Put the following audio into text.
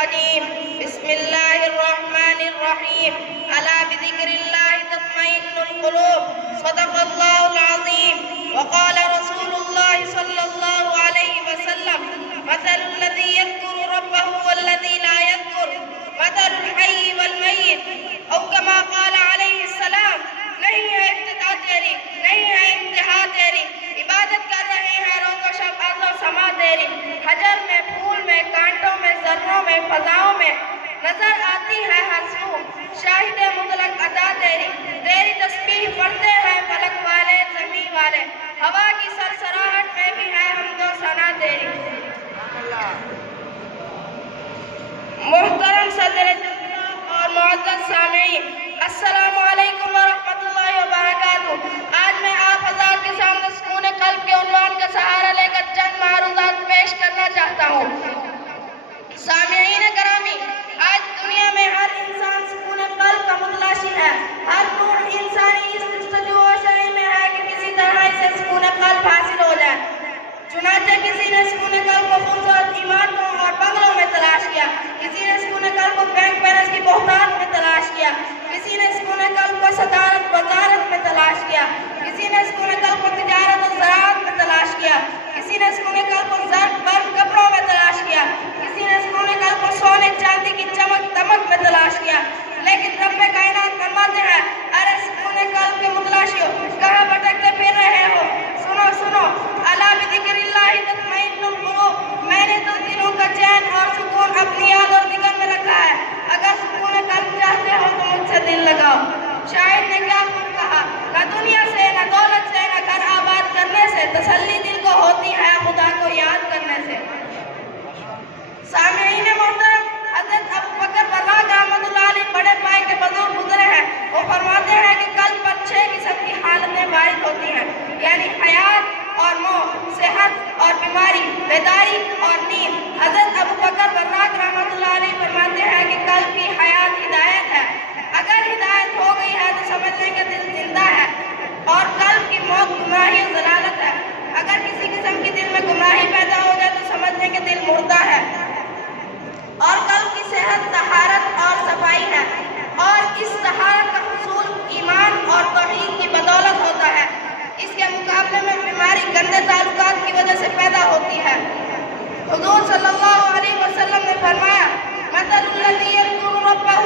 الرجيم بسم الله الرحمن الرحيم ألا بذكر الله تطمئن القلوب صدق الله العظيم وقال رسول الله صلى الله عليه وسلم مثل الذي يذكر ربه والذي لا يذكر مثل الحي والميت أو كما قال عليه السلام نہیں ہے ابتدا تیری نہیں ہے انتہا تیری عبادت کر رہے ہیں روز و شب ارض و سما تیری حجر میں پھول میں کانٹوں میں ذروں میں فضاؤں میں نظر آتی ہے ہر سو شاہد مطلق ادا تیری تیری تسبیح پڑھتے ہیں فلک والے زمین والے ہوا کی سرسراہٹ میں بھی ہے حمد و ثنا تیری محترم صدر جلسہ اور معزز سامعین السلام علیکم ورحمۃ اللہ وبرکاتہ۔ آج میں آپ حضرات کے سامنے سکون قلب کے عنوان کا سہارا لے کر چند معروضات پیش کرنا چاہتا ہوں۔ سامعین گرامی، آج دنیا میں ہر انسان سکون قلب کا متلاشی ہے۔ ہر نوع انسانی اس جستجو و شرح میں ہے کہ کسی طرح اسے سکون قلب حاصل ہو جائے۔ چنانچہ کسی نے سکون قلب کو خوبصورت عمارتوں اور بنگلوں میں تلاش کیا، کسی نے سکون قلب کو بینک بیلنس کی بہتات میں تلاش کیا، کسی نے سکون قلب کو صدارت وزارت میں تلاش کیا، کسی نے سکون قلب کو تجارت و زراعت میں تلاش کیا، کسی نے سکون قلب کو زرد برف کپڑوں میں تلاش کیا، کسی نے سکون قلب کو سونے چاندی کی چمک دمک میں تلاش کیا، لیکن رب کائنات فرماتے ہیں ارے سکون قلب کے متلاشیو کہاں بھٹکتے پھر رہے ہو؟ سنو سنو، الا بذکر اللہ تطمئن القلوب، میں نے تو دلوں کا چین اور سکون اپنی یاد اور ذکر میں رکھا ہے، اگر سکون قلب چاہتے ہو تو مجھ سے دل لگاؤ۔ شاعر نے کیا خوب کہا، نہ دنیا سے نہ دولت سے نہ گھر آباد کرنے سے تسلی دل کو ہوتی ہے خدا کو یاد کرنے سے۔ سامعین محترم، حضرت ابوبکر براق رحمۃ اللہ علیہ بڑے پائے کے بزرگ گزرے ہیں، وہ فرماتے ہیں کہ قلب پر 6 قسم کی حالتیں وارد ہوتی ہیں، یعنی حیات اور موت، صحت اور بیماری، بیداری اور نیند۔ حضرت ابوبکر براق رحمۃ اللہ علیہ فرماتے ہیں کہ قلب کی حیات ہدایت ہے، اگر ہدایت ہو گئی ہے تو سمجھنے کے دل زندہ ہے، اور قلب کی موت گمراہی و ضلالت ہے، اگر کسی قسم کی دل میں گمراہی پیدا ہو جائے تو سمجھنے کے دل مردہ ہے، اور قلب کی صحت طہارت اور صفائی ہے، اور اس طہارت کا حصول ایمان اور توحید کی بدولت ہوتا ہے۔ اس کے مقابلے میں بیماری گندے تعلقات کی وجہ سے پیدا ہوتی ہے۔ حضور صلی اللہ علیہ وسلم نے فرمایا مثل الذی یذکر ربہ